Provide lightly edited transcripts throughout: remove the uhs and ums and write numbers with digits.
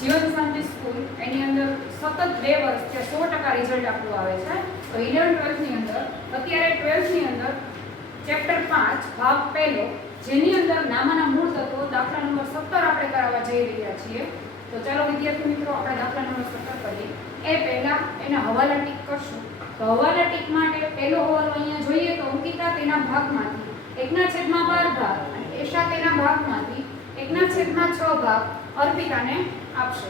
જીવન શાંતિ સ્કૂલ એની અંદર સતત 2 વર્ષથી 100% રિઝલ્ટ આપણું આવે છે. તો 11th 12th ની અંદર અત્યારે 12th ની અંદર ચેપ્ટર 5 ભાગ પહેલો જેની અંદર નામાના મૂળ તત્વો દાખલા નંબર 17 આપણે કરાવવા જઈ રહ્યા છીએ. તો ચાલો વિદ્યાર્થી મિત્રો આપણે દાખલા નંબર 17 કરીએ. એ પહેલા એના હવાલા ટીક કરશું. તો હવાલા ટીક માટે પહેલો હવાલો અહીંયા જોઈએ તો અંકિતા તેના ભાગમાંથી 1/12 ભાગ અને એશા તેના ભાગમાંથી 1/6 ભાગ અર્પિતાને આપશે.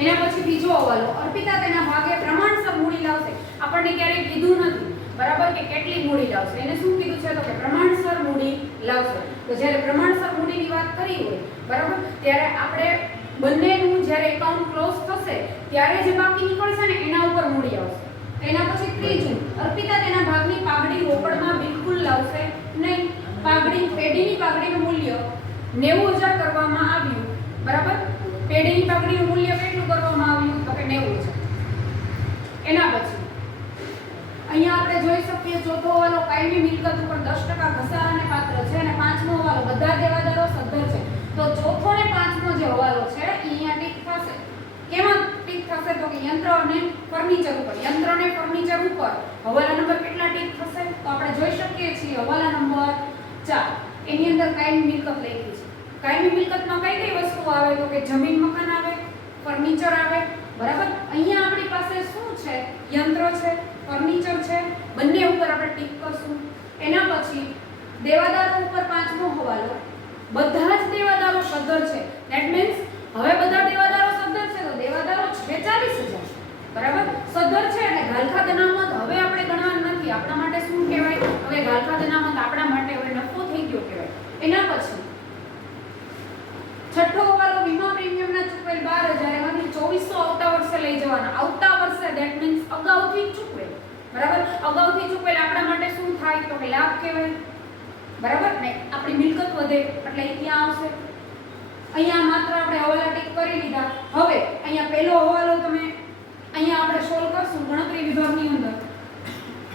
એના પછી બીજો હવાલો અર્પિતા તેના ભાગે પ્રમાણસર મૂડી લાવશે. આપણને ક્યારેય કીધું નથી બરાબર કે કેટલી મૂડી લાવશે, એને શું કીધું છે તો કે પ્રમાણસર મૂડી લાવશે. તો જ્યારે પ્રમાણસર મૂડીની વાત કરી હોય બરાબર ત્યારે આપણે બંનેનું જ્યારે એકાઉન્ટ ક્લોઝ થશે ત્યારે જે બાકી નીકળશે ને એના ઉપર મૂડી આવશે. એના પછી ત્રીજું અર્પિતા તેના ભાગની પાઘડી રોકડમાં બિલકુલ લાવશે નહીં. પેઢીની પાઘડીનું મૂલ્ય 90,000 કરવામાં આવ્યું બરાબર. પેઢીની પાઘડીનું મૂલ્ય કેટલું કરવામાં આવ્યું તો કે 90,000. એના પછી અહીંયા આપણે જોઈ શકીએ ચોથો હવાલો કાયમી મિલકત ઉપર 10% ઘસારાને પાત્ર છે અને પાંચમો હવાલો બધા દેવાદારો સદ્ધર છે. તો ચોથો ને પાંચમો જે હવાલો છે એ અહીંયા ટીક થશે. કેમાં ટીક થશે તો કે યંત્ર અને ફર્નિચર ઉપર. યંત્ર અને ફર્નિચર ઉપર હવાલા નંબર કેટલા ટીક થશે તો આપણે જોઈ શકીએ છીએ હવાલા નંબર 4 એની અંદર કાયમી મિલકત લખી છે. કાયમી મિલકતમાં કઈ કઈ વસ્તુઓ આવે તો કે જમીન મકાન આવે, ફર્નિચર આવે બરાબર. અહીંયા આપણી પાસે શું છે યંત્ર છે, ફર્નિચર છે, બંને ઉપર આપણે ટીક કરશું. એના પછી દેવાદારો ઉપર પાંચમો હવાલો બધા જ દેવાદારો સદ્ધર છે. ધેટ મીન્સ હવે બધા દેવાદારો સદ્ધર છે તો દેવાદારો છે 40,000 બરાબર. સદ્ધર છે એટલે ગાલખાત અનામત હવે આપણે ગણવાનું નથી. આપણા માટે શું કહેવાય હવે ગાલખાત અનામત આપણા માટે હવે નફો થઈ ગયો કહેવાય. એના પછી છઠ્ઠો હવાલો વીમા પ્રીમિયમના ચૂકવેલ 12,000 એમાંથી 2400 આવતા વર્ષે લઈ જવાના. આવતા વર્ષે ધેટ મીન્સ અગાઉથી ચૂકવેલ બરાબર. અગાઉથી ચૂકવેલ આપણા માટે શું થાય તો કે લાભ કહેવાય બરાબર ને. આપણી મિલકત વધે એટલે એ ત્યાં આવશે. અહીંયા માત્ર આપણે હવાલા ટીક કરી લીધા. હવે અહીંયા પહેલો હવાલો તમે અહીંયા આપણે સોલ્વ કરશું ગણતરી વિભાગની અંદર.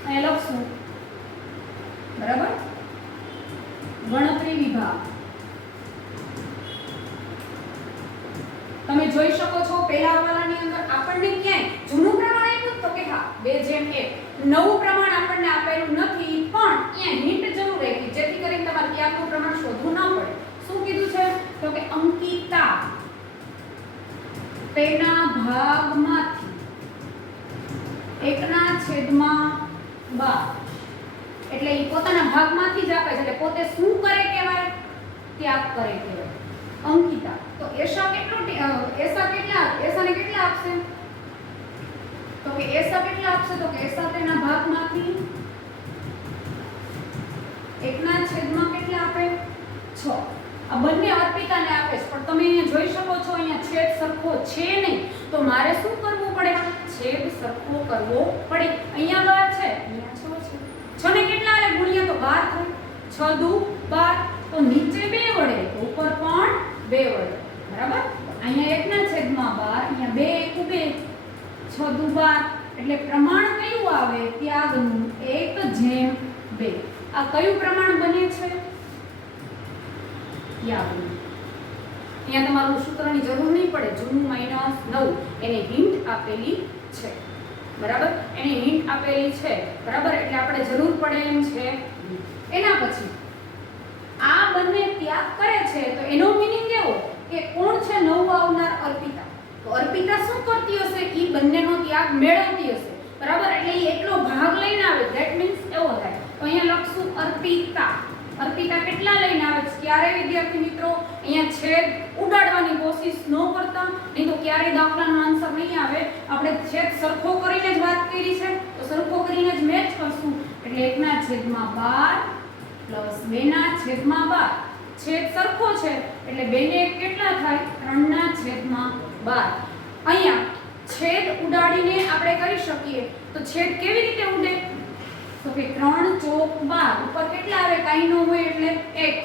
અહીંયા લખશું બરાબર ગણતરી વિભાગ. તમે જોઈ શકો છો પહેલા હવાલાની અંદર આપણને ક્યાંય જૂનું પ્રમાણ આપ્યું તો કે હા 2:1. નવું પ્રમાણ આપણને આપેલું નથી પણ અહીંયા હિન્ટ જરૂર રાખી જેથી કરીને તમારે ક્યાંનું પ્રમાણ શોધવું ન પડે. શું કીધું છે તો કે અંકિતા તેના ભાગમાંથી 1/12 એટલે એ પોતાના ભાગમાંથી જ આપે છે એટલે પોતે શું કરે કહેવાય ત્યાગ કરે કહેવાય અંકિતા. તો એશા એશાને કેટલા આપશે તો કે એશા કેટલા આપશે તો કે એશા તેના ભાગમાંથી 1/6 કેટલા આપે 6. આ બંને અર્પિતાને આપે છે પણ તમે અહીંયા જોઈ શકો છો અહીંયા છેદ સરખો છે નહીં તો મારે શું કરવું પડે છેદ સરખો કરવો પડે. અહીંયા 12 છે અહીંયા 6 છે. 6 ને કેટલા એટલે ગુણ્યા તો 12 થાય. 6 દુ 12 તો નીચે 2 વડે તો ઉપર પણ 2 વડે બરાબર. અહીંયા 1/12 અહીંયા 2 * 2 6 દુ 12 એટલે પ્રમાણ કયું આવે ત્યાગનું 1/2. આ કયું પ્રમાણ બને છે ત્યાગનું. અહીંયા તમારું સૂત્રની જરૂર નહીં પડે. જૂનું -9 એની હિન્ટ આપેલી છે બરાબર. એની હિન્ટ આપેલી છે બરાબર એટલે આપણે જરૂર પડે એમ છે. એના પછી આ બંને ત્યાગ કરે છે તો એનો મીનિંગ એવો કે કોણ છે નવું આવનાર અર્પિતા. તો અર્પિતા શું કરતી હશે ઈ બંનેનો ત્યાગ મેળવતી હશે બરાબર. એટલે ઈ એટલો ભાગ લઈને આવે ધેટ મીન્સ એવો થાય. તો અહીંયા લખશું અર્પિતા. અર્પિતા કેટલા લઈને આવે છે ક્યારે વિદ્યાર્થી મિત્રો અહીંયા છેદ ઉડાડવાની કોશિશ ન કરતા નહીં તો ક્યારે દાખલાનો આન્સર નહીં આવે. આપણે છેદ સરખો કરીને જ વાત કરી છે તો સરખો કરીને જ મેચ કરશું એટલે 1/12 પ્લસ 2/12 છેદ સરખો છે એટલે 2 ને 1 કેટલા થાય 3/12. અહીંયા છેદ ઉડાડીને આપણે કરી શકીએ તો છેદ કેવી રીતે ઉડે તો કે 3 ચોક 12 ઉપર કેટલા આવે કાઈ ન હોય એટલે 1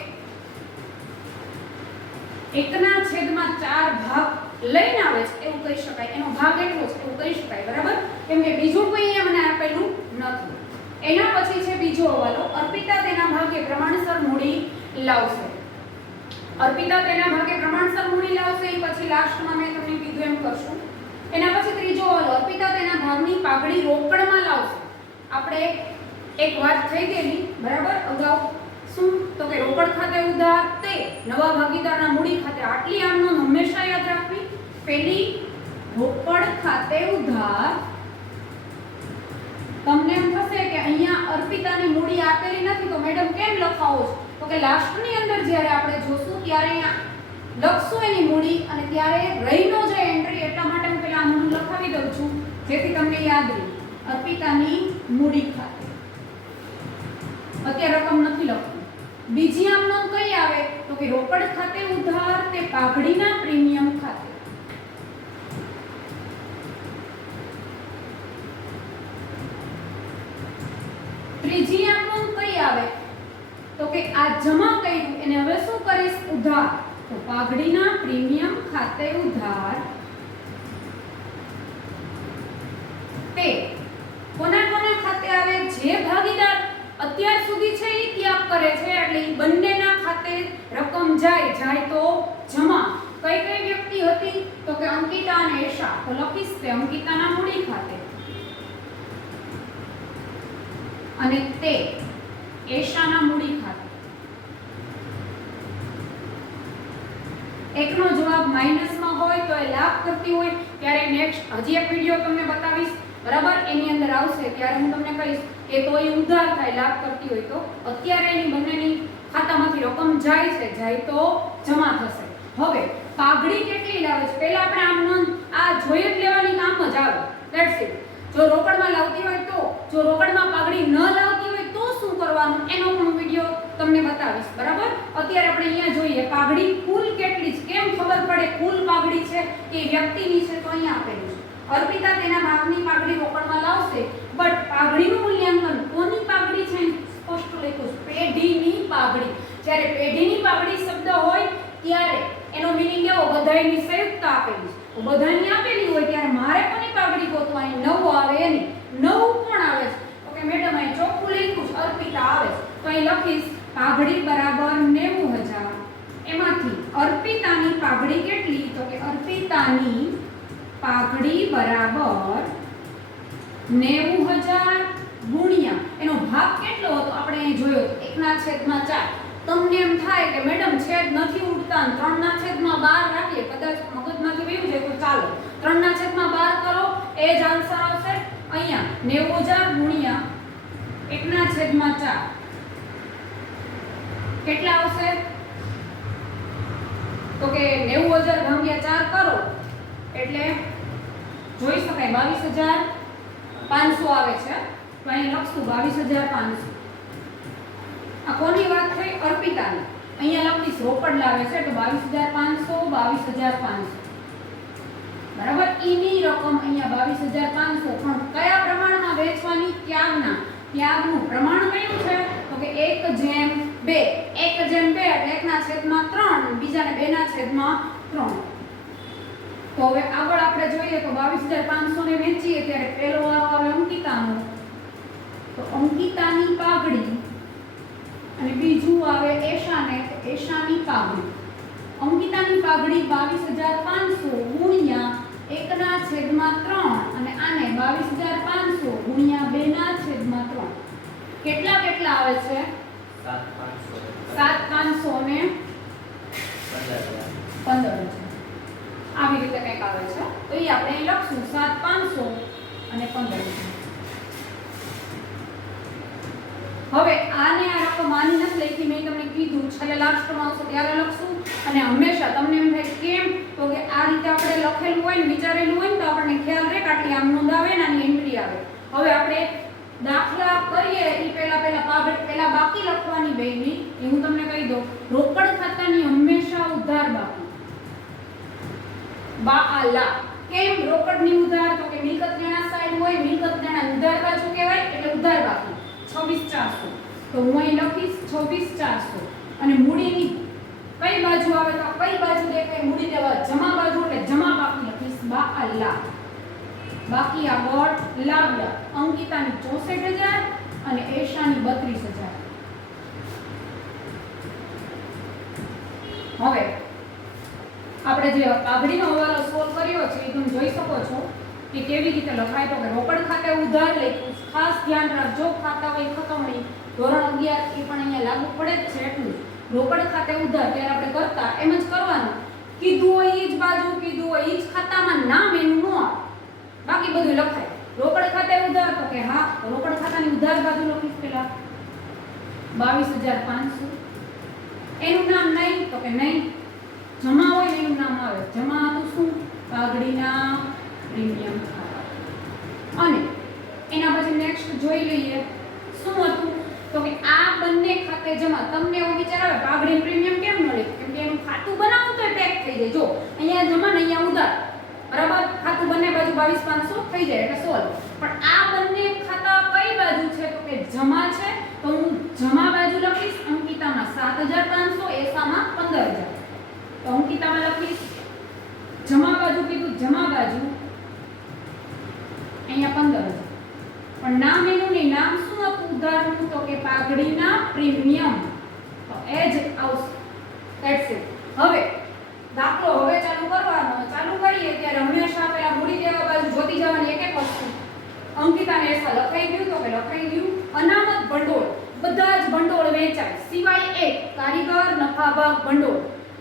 1/4 ભાગ લઈને આવે છે એવું કહી શકાય. એનો ભાગ એટલો છે એવું કહી શકાય બરાબર. કેમ કે બીજું કોઈ અહીંયા મને આપેલું નથી. એના પછી છે બીજો હવાલો અર્પિતા તેના ભાગે પ્રમાણસર મૂડી લાવશે. અર્પિતા તેના ભાગે પ્રમાણસર મૂડી લાવશે. એ પછી લાસ્ટમાં મેં કરશું. એના પછી ત્રીજો વાલો, અર્પિતા તેના ભાગની પાઘડી રોકડમાં લાવશે. આપણે એક વાત થઈ ગયેલી બરાબર અગાઉ, શું તો કે રોકડ ખાતે ઉધાર તે નવા ભાગીદારના મૂડી ખાતે. આટલી આમ નોંધ હંમેશા યાદ રાખવી. પેલી રોકડ ખાતે ઉધાર, તમને એમ થશે કે અહીંયા અર્પિતાની મૂડી આપેલી નથી તો મેડમ કેમ લખાવો છો, તો કે લાસ્ટની અંદર જ્યારે આપણે જોશું ત્યારે અહીંયા લખશું એની મૂડી અને ત્યારે રહી ન જાય એન્ટ્રી, એટલા માટે હું પેલા આમ લખાવી દઉં છું જેથી તમને યાદ રહે. અર્પિતાની મૂડી ખાતે અત્યારે રકમ નથી લખવી. બીજી આમ નોંધ કઈ આવે તો કે રોકડ ખાતે ઉધાર તે પાઘડીના પ્રીમિયમ ખાતે. ત્રીજી આમ નોંધ કઈ આવે તો કે આ જમા કર્યું એને હવે શું કરીશ, ઉધાર, તો પાઘડીના પ્રીમિયમ ખાતે ઉધાર તે કોના કોના ખાતે આવે, જે ભાગીદાર અત્યાર સુધી છે એ ત્યાગ કરે છે એટલે એ બંનેના ખાતે રકમ જાય તો જમા. કઈ કઈ વ્યક્તિ હતી તો કે અંકિતા અને એશા, તો લખીશ તે અંકિતાના મૂડી ખાતે અને તે એશાના મૂડી ખાતે. એકનો જવાબ માઈનસમાં હોય તો એ લાભ કરતી હોય ત્યારે નેક્સ્ટ હજી એક વિડિયો તમને બતાવીશ બરાબર, એની અંદર આવશે ત્યારે હું તમને કહીશ કે તો એ ઉધાર થાય લાભ કરતી હોય તો. અત્યારે એની બંનેની ખાતામાંથી રકમ જાય તો જમા થશે. હવે પાઘડી કેટલી લાવે છે પહેલા આપણે આમ નોંધ આ જોઈ જ લેવાની કામ જ આવે. That's it. જો રોકડમાં લાવતી હોય તો, જો રોકડમાં પાઘડી ન લાવતી હોય તો શું કરવાનું એનો પણ વિડિયો તમને બતાવીશ બરાબર. અત્યારે આપણે અહીંયા જોઈએ પાઘડી કુલ કેટલી છે, કેમ ખબર પડે કુલ પાઘડી છે કે વ્યક્તિની છે, તો અહીંયા આપેલું છે અર્પિતા તેના ભાગની પાઘડી રોકડમાં લાવશે, બટ પાઘડીનું મૂલ્યાંકન કોની પાઘડી છે સ્પષ્ટ લખ્યું છે, પેઢીની પાઘડી. જ્યારે પેઢીની પાઘડી શબ્દ હોય ત્યારે એનો મીનિંગ એવો બધાયની સંયુક્ત આપેલી છે. તો બધાની આપેલી હોય ત્યારે મારે કોની પાઘડી ગોતવાની, 9 આવે એની. 9 કોણ આવે છે તો કે મેડમ અહીં ચોખ્ખું લખ્યું છે અર્પિતા આવે છે, તો અહીં લખીશ પાઘડી બરાબર 90,000. એમાંથી અર્પિતાની પાઘડી કેટલી તો કે અર્પિતાની પાઘડી બરાબર 90,000 ગુણ્યા એનો ભાગ કેટલો હતો આપણે અહીં જોયો 1/4. તમને એમ થાય કે મેડમ છેદ નથી ઉડતા, 3/12 રાખીએ, કદાચ મગજમાંથી વયું જાય તો ચાલો 3/12 કરો એ જ આન્સર આવશે. અહીંયા 90,000 ગુણ્યા 1/4 કેટલા આવશે તો કે 90,000 ભાગ્યા 4 કરો એટલે જોઈ શકાય 22,500 આવે છે. તો અહીં લખશું 22,500. આ કોની વાત થઈ, અર્પિતાની. અહીંયા લખીશ રોકડ લાવે છે તો 22,500 બરાબર. ઈની રકમ અહીંયા 22,500 પણ કયા પ્રમાણમાં વેચવાની, ત્યાગનું પ્રમાણ કયું છે તો કે 1/2. 1/2 એટલે 1/3, બીજાને 2/3. તો હવે આગળ આપણે જોઈએ તો 22,500 ને વેચીએ ત્યારે પહેલો વારો આવે અંકિતાનો, તો અંકિતાની પાઘડી અને બીજું આવે એશાને, તો એશાની પાઘડી. અંકિતાની પાઘડી 22,500 ગુણ્યા 1/3 અને આને 22,500 ગુણ્યા 2/3. કેટલા આવે છે 7,500 ને 15,000. આવી રીતે કંઈક આવે છે તો એ આપણે અહીં લખશું 7,500 અને 15,000. હવે આને આ રકમ આની નથી લખી, મેં તમને કીધું છેલ્લે લાસ્ટમાં આવશે ત્યારે લખશું. અને હંમેશા તમને એમ થાય કેમ તો કે આ રીતે આપણે લખેલું હોય ને વિચારેલું હોય ને તો આપણને ખ્યાલ રહે કે આટલી આમ નોંધ આવે ને આની એન્ટ્રી આવે. હવે આપણે દાખલા કરીએ એ પહેલા બાકી લખવાની બેની એ હું તમને કહી દઉં. રોકડ ખાતાની હંમેશા ઉધાર બાકી બાઆલા. કેમ રોકડની ઉધાર તો કે મિલકત દેણા સાઈડ હોય, મિલકત દેણા ઉધાર બાજુ કહેવાય એટલે ઉધાર બાકી 26,400. તો હું અહીં લખીશ 26,400 અને મૂડીની કઈ બાજુ આવે તો કઈ બાજુ દેખાય, મૂડી દેવા જમા બાજુ એટલે જમા બાકી લખીશ બાઆલા. બાકી આગળ લાવ્યા અંકિતાની 64,000 અને એશાની 32,000. હવે આપણે આપણે જે પાઘડીનો હવાલો સોલ્વ કર્યો છે એ તમે જોઈ શકો છો કે કેવી રીતે લખાય. તો કે રોકડ ખાતે ઉધાર લખ્યું, ખાસ ધ્યાન રાખજો ખાતા હોય ખતમણી ધોરણ 11 એ પણ અહીંયા લાગુ પડે જ છે. એટલું રોકડ ખાતે ઉધાર ત્યારે આપણે કરતા એમ જ કરવાનું, કીધું હોય એ જ બાજુ, કીધું હોય એ જ ખાતામાં નામ એનું ન આવે, બાકી બધું લખાય. રોકડ ખાતે ઉધાર તો કે હા રોકડ ખાતાની ઉધાર બાજુ લખીશ પેલા 22,500. એનું નામ નહીં તો કે નહીં, જમા હોય એનું નામ આવે. જમા હતું શું? પાઘડીના પ્રીમિયમ ખાતા. અને એના પછી નેક્સ્ટ જોઈ લઈએ શું હતું તો કે આ બંને ખાતે જમા. તમને એવો વિચાર આવે પાઘડી પ્રીમિયમ કેમ ન લે? કેમ કે એનું ખાતું બનાવું તો પેક થઈ જાય. જો અહીંયા જમા ને અહીંયા ઉધાર, બરાબર? ખાતું બંને બાજુ 22,500 થઈ જાય એટલે સોલ્વ. પણ આ બંને ખાતા કઈ બાજુ છે તો કે જમા છે, તો હું જમા બાજુ લખીશ અંકિતામાં 7,500, એસામાં 15,000. તો અંકિતામાં લખીશ જમા બાજુ, કીધું જમા બાજુ અહીંયા 15,000. પણ નામ એનું નહીં, નામ શું હતું ઉધારનું તો કે પાઘડીના પ્રીમિયમ. તો એ જ આવશે. That's it. હવે દાખલો હવે ચાલુ કરવાનો. ચાલુ કરીએ ત્યારે હંમેશા પેલા મૂડી દેવા બાજુ જોતી જવાની એક એક વસ્તુ. અંકિતાને એસા લખાઈ ગયું તો કે લખાઈ ગયું. અનામત ભંડોળ, બધા જ ભંડોળ વેચાય સિવાય એક કારીગર નફા ભાગ ભંડોળ.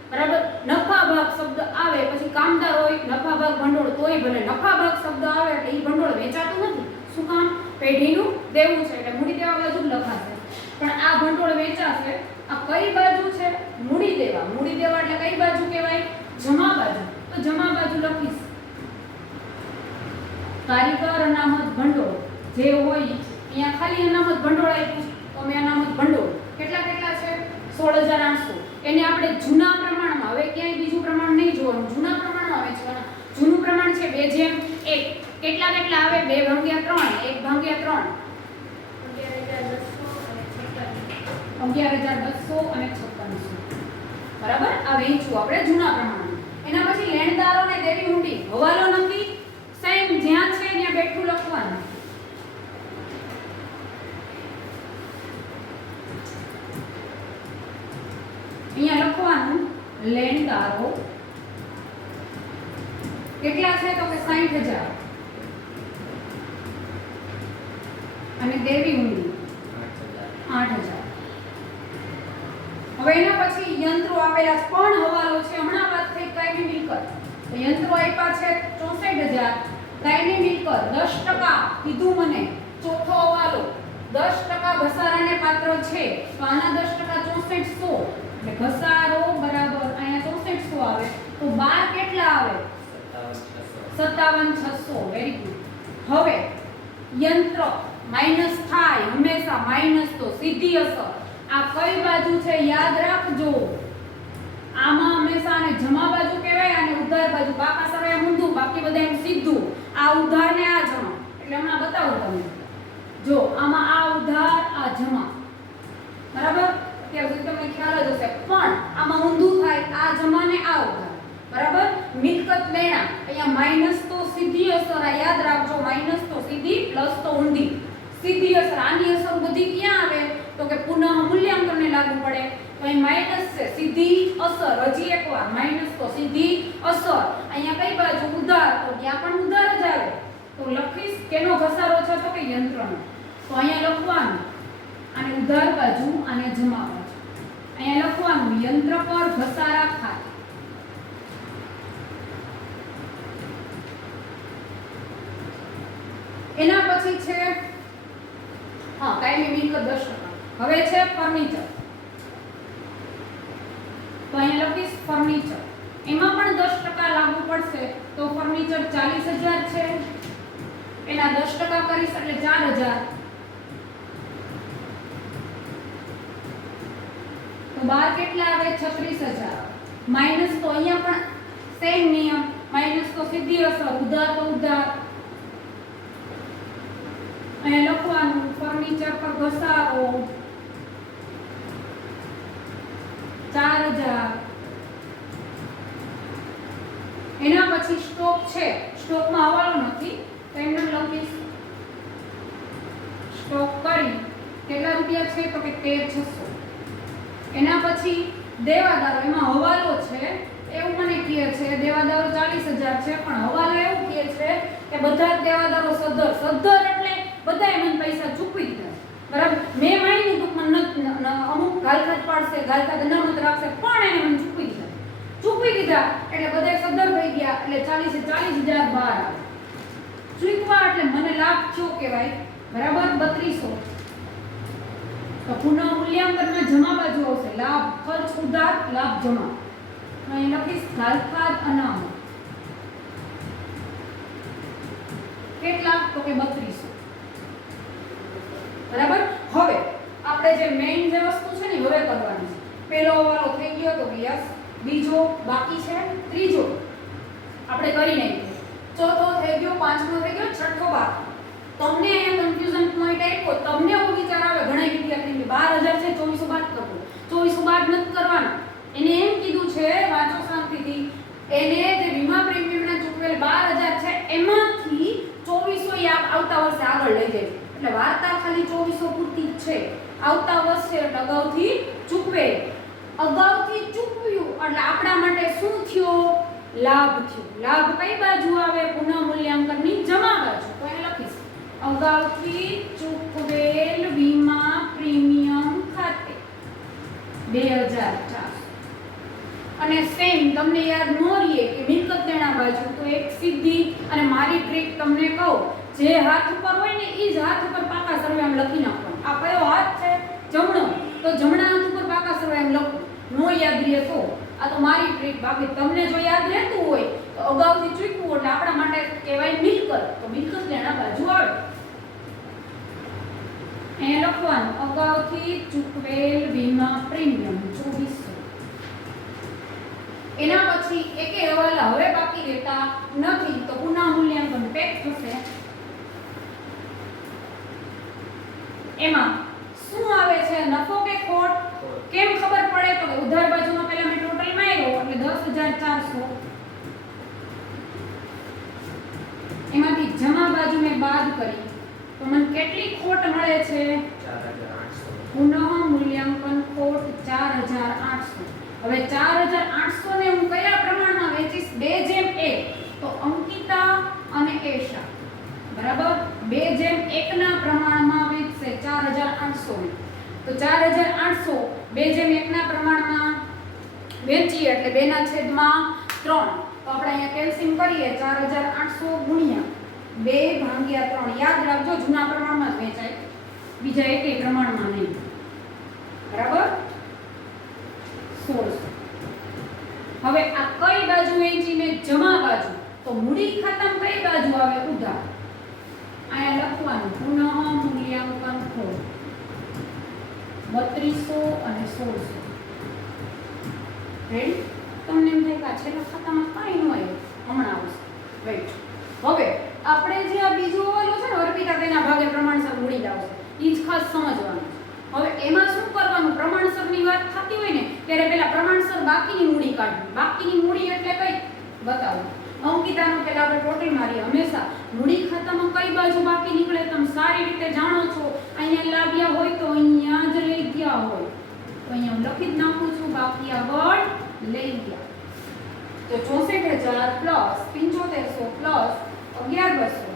બરાબર? નફા ભાગ શબ્દ આવે પછી કામદાર હોય નફા ભાગ ભંડોળ તોય ભલે નફા ભાગ શબ્દ આવે એટલે એ ભંડોળ વેચાતું નથી. શું કામ? પેઢીનું દેવું છે એટલે મૂડી દેવા બાજુ જ લખાશે. પણ આ ભંડોળ વેચાશે. આ કઈ બાજુ છે? મૂડી દેવા. મૂડી દેવા એટલે કઈ બાજુ કહેવાય? જમા બાજુ. તો જમા બાજુ લખીશ કારીગર અનામત ભંડોળ જે હોય. અહીંયા ખાલી અનામત ભંડોળ આપ્યું તો અમે અનામત ભંડોળ કેટલા કેટલા છે? 16,800. એને આપણે જૂના પ્રમાણમાં, હવે ક્યાંય બીજું પ્રમાણ નહીં જોવાનું, જૂના પ્રમાણમાં વેચવાના. જૂનું પ્રમાણ છે 2:1. કેટલા કેટલા આવે? 2/3, 1/3. 11,200 અને 5600. બરાબર? આ વેચવું આપણે જૂના પ્રમાણમાં. એના પછી લેણદારોને દેવી ઊંડી હવાલો નથી, સેમ જ્યાં છે ત્યાં બેઠું લખવાનું. અહીંયા લખવાનું લેણદારો કેટલા છે તો કે 60,000 અને દેવી ઊંડી 8,000. હવે એના પછી યંત્રો આપેલા પણ હવાલો છે. હમણાં વાત થઈ કાયમી મિલકત. તો યંત્રો આપ્યા છે 64,000. કાયમી મિલકત 10% કીધું મને. ચોથો હવાલો 10% ઘસારાને પાત્ર છે. તો આના 10% 6400 એટલે ઘસારો બરાબર અહીંયા 6400 આવે. તો 12 કેટલા આવે? 57,600. Very good. હવે યંત્ર માઈનસ થાય હંમેશા. માઈનસ તો સીધી અસર. આ કઈ બાજુ છે યાદ રાખજો. આમાં હંમેશા આને જમા બાજુ કહેવાય અને ઉધાર બાજુ. બાકા સવાય ઊંધું, બાકી બધા એમ સીધું. આ ઉધાર ને આ જમા. એટલે હમણાં બતાવું તમને. જો આમાં આ ઉધાર આ જમા. બરાબર? અત્યાર સુધી તમને ખ્યાલ જ હશે. પણ આમાં ઊંધું થાય આ જમા ને આ ઉધાર. બરાબર? મિલકત લેણા અહીંયા માઈનસ તો સીધી અસર. આ યાદ રાખજો. માઈનસ તો સીધી, પ્લસ તો ઊંધી. સીધી અસર. આની અસર બધી ક્યાં આવે તો કે પુનઃ મૂલ્યાંકનને લાગુ પડે. તો અહીં માઈનસ છે, સીધી અસર. હજી એકવાર માઈનસ તો સીધી અસર. અહીંયા કઈ બાજુ? ઉધાર. તો ત્યાં પણ ઉધાર જ આવે. તો લખીશ કેનો ઘસારો છે તો કે યંત્રનો. તો અહીંયા લખવાનું અને ઉધાર બાજુ અને જમા બાજુ. અહીંયા લખવાનું યંત્ર પર ઘસારા ખાતે. એના પછી છે કાયમી મિલકત 10%. હવે છે ફર્નિચર. તો અહીંયા લખીશ ફર્નિચર. એમાં પણ 10% લાગુ પડશે. તો ફર્નિચર 40,000 છે. એના 10% કરીશ એટલે 4,000. તો 12 કેટલા આવે? 36,000. માઈનસ તો અહીંયા પણ સેમ નિયમ. માઈનસ તો સીધી અસર. ઉધાર તો ઉધાર. અહીંયા લખવાનું ફર્નિચર પર ઘસારો 4,000. એના પછી સ્ટોક છે. સ્ટોકમાં હવાલો નથી તો એમને લખીશ સ્ટોક કરી કેટલા રૂપિયા છે તો કે 13,600. એના પછી દેવાદારો. એમાં હવાલો છે એવું મને કહે છે દેવાદારો 40,000 છે, પણ હવાલો એવું કહે છે કે બધા જ દેવાદારો સદ્ધર એટલે બધાએ મને પૈસા ચૂકવી દીધા, બરાબર. મેં માની ટૂંકમાં અમુક ગાલખાત પાડશે, ગાલખાત અનામત રાખશે, પણ એને મને ચૂકવી દીધા એટલે બધાએ સદ્ધર થઈ ગયા, એટલે 40,000 બહાર આવે. ચૂકવા એટલે મને લાભ થયો કહેવાય, બરાબર. 3200 તો પુનઃ મૂલ્યાંકનમાં જમા બાજુ આવશે લાભ, ખર્ચ, ઉધાર, લાભ, જમા. અહીં લખીશ ગાલખાત અનામત કેટલા, તો કે 3200, બરાબર. હવે આપણે જે મેઈન જે વસ્તુ છે ને હવે કરવાની છે. પહેલો હવાલો થઈ ગયો તો યસ, બીજો બાકી છે, ત્રીજો આપણે કરી નાખ્યો, ચોથો થઈ ગયો, પાંચમો થઈ ગયો, છઠ્ઠો બાકી. તમને અહીંયા કન્ફ્યુઝન પોઈન્ટ આપ્યો, તમને એવો વિચાર આવે ઘણા વિદ્યાર્થીને 12,000 છે 2400 બાદ કરવો, 2400 બાદ નથી કરવાના. એને એમ કીધું છે, વાંચો શાંતિથી, એને જે વીમા પ્રીમિયમના ચૂકવેલ 12,000 છે એમાંથી 2400 આવતા વર્ષે આગળ લઈ જાય. એટલે વાર્તા ખાલી 2400 પૂરતી જ છે. આવતા વર્ષે એટલે અગાઉથી ચૂકવે, અગાઉથી ચૂકવ્યું એટલે આપણા માટે શું થયો, લાભ થયો. લાભ કઈ બાજુ આવે, પુનઃ મૂલ્યાંકનની જમા બાજુ. તો એ લખીશ અગાઉથી ચૂકવેલ વીમા પ્રીમિયમ ખાતે 2,400. અને સેમ તમને યાદ ન રહીએ કે મિલકત દેણા બાજુ, તો એક સીધી અને મારી ટ્રીક તમને કહું, જે હાથ ઉપર હોય ને એ જ હાથ ઉપર પાકા સરવાળો આમ લખી નાખવાનો. આ કયો હાથ છે, જમણો, તો જમણા હાથ ઉપર પાકા સરવાળો આમ લખો. નો યાદ રહે તો આ તો મારી ટ્રીક. બાકી તમને જો યાદ રહેતું હોય તો અગાઉથી ચૂકવું એટલે આપણા માટે કહેવાય મિલકત, તો મિલકત દેણા બાજુ આવે. એ લખવાનું અગાઉથી ચૂકવેલ વીમા પ્રીમિયમ 2400. એના પછી એકે હવાલા હવે બાકી રહેતા નથી, તો પુનઃ મૂલ્યાંકન પેક થશે. એમાં શું આવે છે, નફો કે ખોટ? કેમ ખબર પડે, તો ઉધાર બાજુમાં પહેલા મેં ટોટલ માર્યો એટલે 10,400, એમાંથી જમા બાજુ મેં બાદ કરી તો મને કેટલી ખોટ મળે છે, 4,800. પુનઃ મૂલ્યાંકન ખોટ 4,800. હવે 4,800 ને હું કયા પ્રમાણમાં વેચીશ, 2:1. તો અંકિતા અને એશા બરાબર 2:1 ના પ્રમાણમાં વેચશે 4,800 ને. તો 4,800 2:1 ના પ્રમાણમાં વેચીએ એટલે 2/3. તો આપણે અહીંયા કેલ્શિયમ કરીએ 4,800 ગુણ્યા 2/3. યાદ રાખજો જૂના પ્રમાણમાં જ વેચાય, બીજા એકેય પ્રમાણમાં નહીં, બરાબર. 1600. હવે આ કઈ બાજુ વેચી મેં, જમા બાજુ. તો મૂડી ખાતામાં કઈ બાજુ આવે, ઉધાર. અહીંયા લખવાનું પુનઃ મૂલ્યાંકન ખોટ 3200 અને 1600. રેડી? તમને એમ થાય કે આ છેલ્લા ખાતામાં કાંઈ ન આવ્યું, હમણાં આવશે. વેઇટ. હવે આપણે જે આ બીજું ઓલું છે ને અર્પિતા તેના ભાગે પ્રમાણસર મૂડી લાવશે, એ જ ખાસ સમજવાનું. હવે એમાં શું કરવાનું, પ્રમાણસરની વાત થતી હોય ને ત્યારે પહેલા પ્રમાણસર બાકીની મૂડી કાઢવી. બાકીની મૂડી એટલે કઈ બતાવો. અંકિતાનો પહેલા આપણે ટોટલ મારીએ. હંમેશા મૂડી ખાતામાં કઈ બાજુ બાકી નીકળે તમે સારી રીતે જાણો છો. અહીંયા લાવ્યા હોય તો અહીંયા જ લઈ ગયા હોય તો અહીંયા હું લખી જ નાખું છું બાકી આગળ લઈ ગયા. તો 64,000 પ્લસ 7500 પ્લસ 11,200.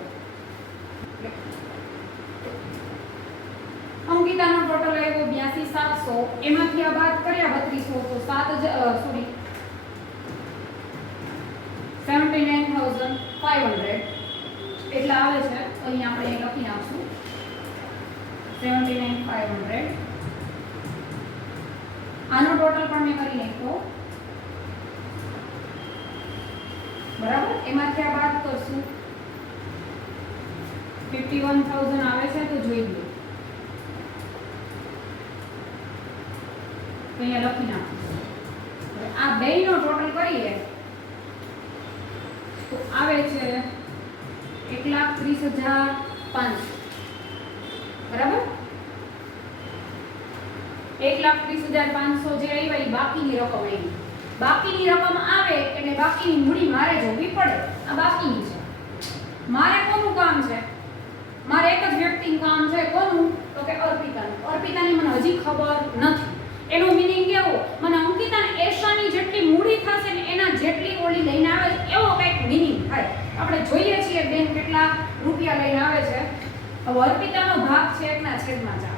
અંકિતાનો ટોટલ આવ્યો 82,700. એમાંથી આ બાદ કર્યા 3200 તો 79,500 એટલા આવે છે. અહીંયા આપણે લખી નાખશું 79,500. આનો ટોટલ પણ મેં કરી નાખ્યો, બરાબર. એમાંથી આ બાદ કરશું 51,000 આવે છે તો જોઈ લો. તો અહીંયા લખી નાખીશું. આ બેયનો ટોટલ કરીએ તો આવે છે 1,30,500, બરાબર. 1,30,500 જે આવ્યા એ બાકીની રકમ આવી. બાકીની રકમ આવે એટલે બાકીની મૂડી મારે જોવી પડે. આ બાકીની છે. મારે કોનું કામ છે, મારે એક જ વ્યક્તિનું કામ છે. કોનું, તો કે અર્પિતાનું. અર્પિતાની મને હજી ખબર નથી. એનો મીનિંગ કેવો, મને અંકિતાને એશાની જેટલી મૂડી થશે ને એના જેટલી ઓલી લઈને આવે છે એવો કંઈક મીનિંગ થાય. આપણે જોઈએ છીએ બેન કેટલા રૂપિયા લઈને આવે છે. હવે અર્પિતાનો ભાગ છે 1/4.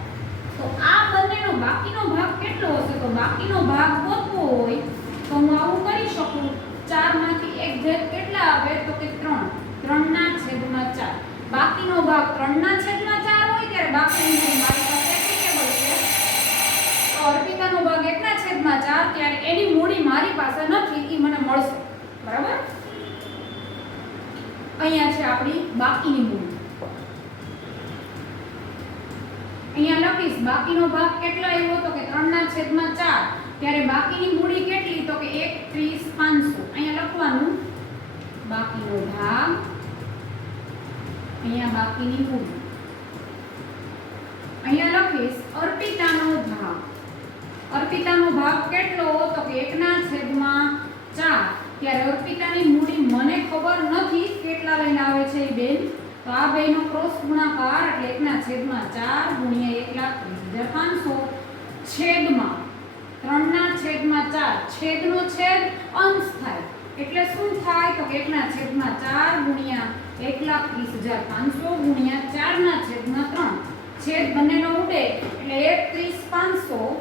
તો આ બંનેનો બાકીનો ભાગ કેટલો હશે? તો બાકીનો ભાગ ગોતવો હોય તો હું આવું કરી શકું, 4 માંથી 1 જેટ કેટલા આવે? તો કે 3. 3/4. બાકીનો ભાગ 3/4 હોય ત્યારે બાકીની મારી પાસે એપ્લિકેબલ છે. તો અર્પિતાનો ભાગ 1/4 ત્યારે એની મૂડી મારી પાસે નથી, એ મને મળશે. બરાબર? અહીંયા છે આપણી બાકીની મૂડી. અહીંયા લખીશ બાકીનો ભાગ કેટલો આવ્યો? તો કે 3/4 ત્યારે બાકીની મૂડી કેટલી? તો કે 1,30,500. અહીંયા લખવાનું બાકીનો ભાગ, અહીંયા બાકીની મૂડી. અહીંયા લખીશ અર્પિતાનો ભાગ. અર્પિતાનો ભાગ કેટલો? તો કે 1/4 ત્યારે અર્પિતાની મૂડી મને ખબર નથી કેટલા લઈને આવે છે એ બેન. તો આ બેનો ક્રોસ ગુણાકાર એટલે 1/4 ગુણ્યા 1,30,500 છેદમાં 3/4. છેદનો છેદ અંશ થાય એટલે શું થાય? તો 1/4 ગુણ્યા 1,30,500 ગુણ્યા 4/3. છેદ બંનેનો ઉડે એટલે 1,30,500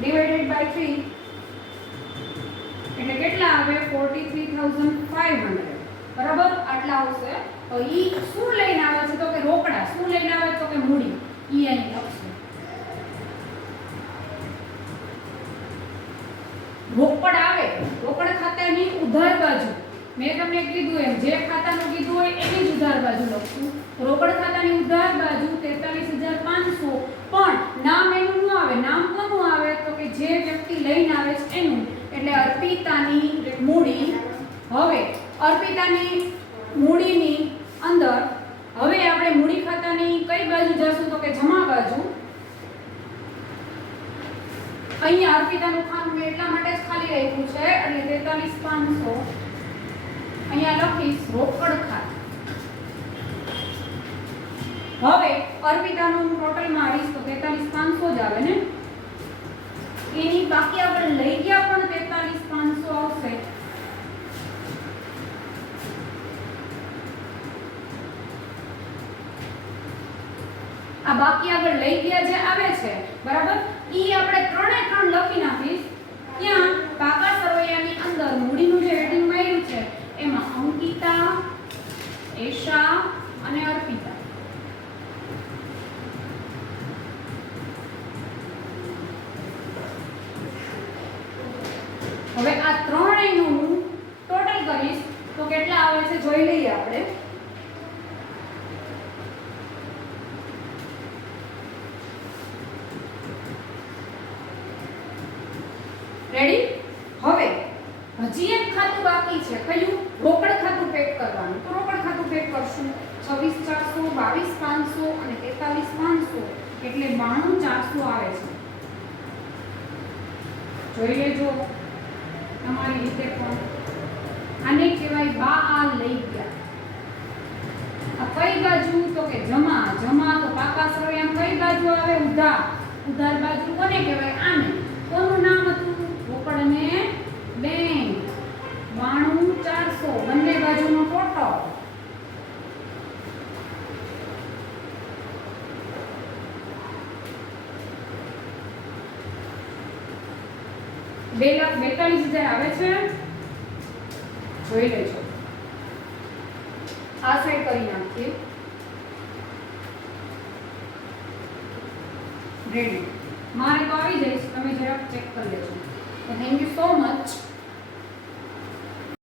ડિવાઇડેડ બાય 3 એટલે કેટલા આવે? 43,500. બરાબર? આટલા આવશે. તો ઈ શું લઈને આવે છે? તો કે રોકડા. શું લઈને આવે? તો કે મૂડી. ઈ અહીં લખશે. રોકડ આવે, રોકડ ખાતાની ઉધાર બાજુ મેં તમને કીધું એમ જે ખાતાનું કીધું હોય એની જ ઉધાર બાજુ લખશું. રોકડ ખાતાની ઉધાર બાજુ 43,500 પણ નામ એનું ન આવે. નામ કોનું આવે? તો કે જે વ્યક્તિ લઈને આવે છે એનું. એટલે અર્પિતાની મૂડી. હવે અર્પિતાની મૂડીની અંદર હવે આપણે મૂડી ખાતાની કઈ બાજુ જશું? તો કે જમા બાજુ. અહીંયા અર્પિતાનું ખાનું મેં એટલા માટે જ ખાલી રાખ્યું છે એટલે 43,500 અહીંયા લખીશ રોકડ ખાતું. હવે અર્પિતાનું ટોટલ મારીશ તો 43,500 જ આવે ને. એની બાકી આપણે લઈ ગયા પણ 43,500 આવશે. આ બાકી આગળ લઈ ગયા જે આવે છે બરાબર, ઈ આપણે 3 લખી નાખીશ. ત્યાં પાકા સરવૈયાની અંદર મૂડીનું જે હેડિંગ માર્યું છે એમાં અંકિતા, એશા અને અર્પિતા. હવે આ ત્રણેયનું ટોટલ કરીશ તો કેટલા આવે છે જોઈ લઈએ આપણે. રેડી? હવે હજી એક ખાતું બાકી છે. કયું? રોકડ ખાતું પેક કરવાનું. તો રોકડ ખાતું પેક કરશું. 26,400, 22,500 અને 43,500 એટલે 92,400 આવે છે. જોઈ લેજો તમારી રીતે પણ. આને કહેવાય બા આ લઈ ગયા. આ કઈ બાજુ? તો કે જમા. જમા તો પાકા સરવૈયામાં કઈ બાજુ આવે? ઉધાર. ઉધાર બાજુ કોને કહેવાય? આને. કોનું નામ હતું? રોકડ અને બેંક. 92,400 બંને બાજુનો ટોટલ. ₹2,42,000 આવે છે. જોઈ લેજો. આ સાઈડ કરી નાખીએ. રેડી. મારે તો આવી જઈશ, તમે જરાક ચેક કરી લેજો. Thank you so much.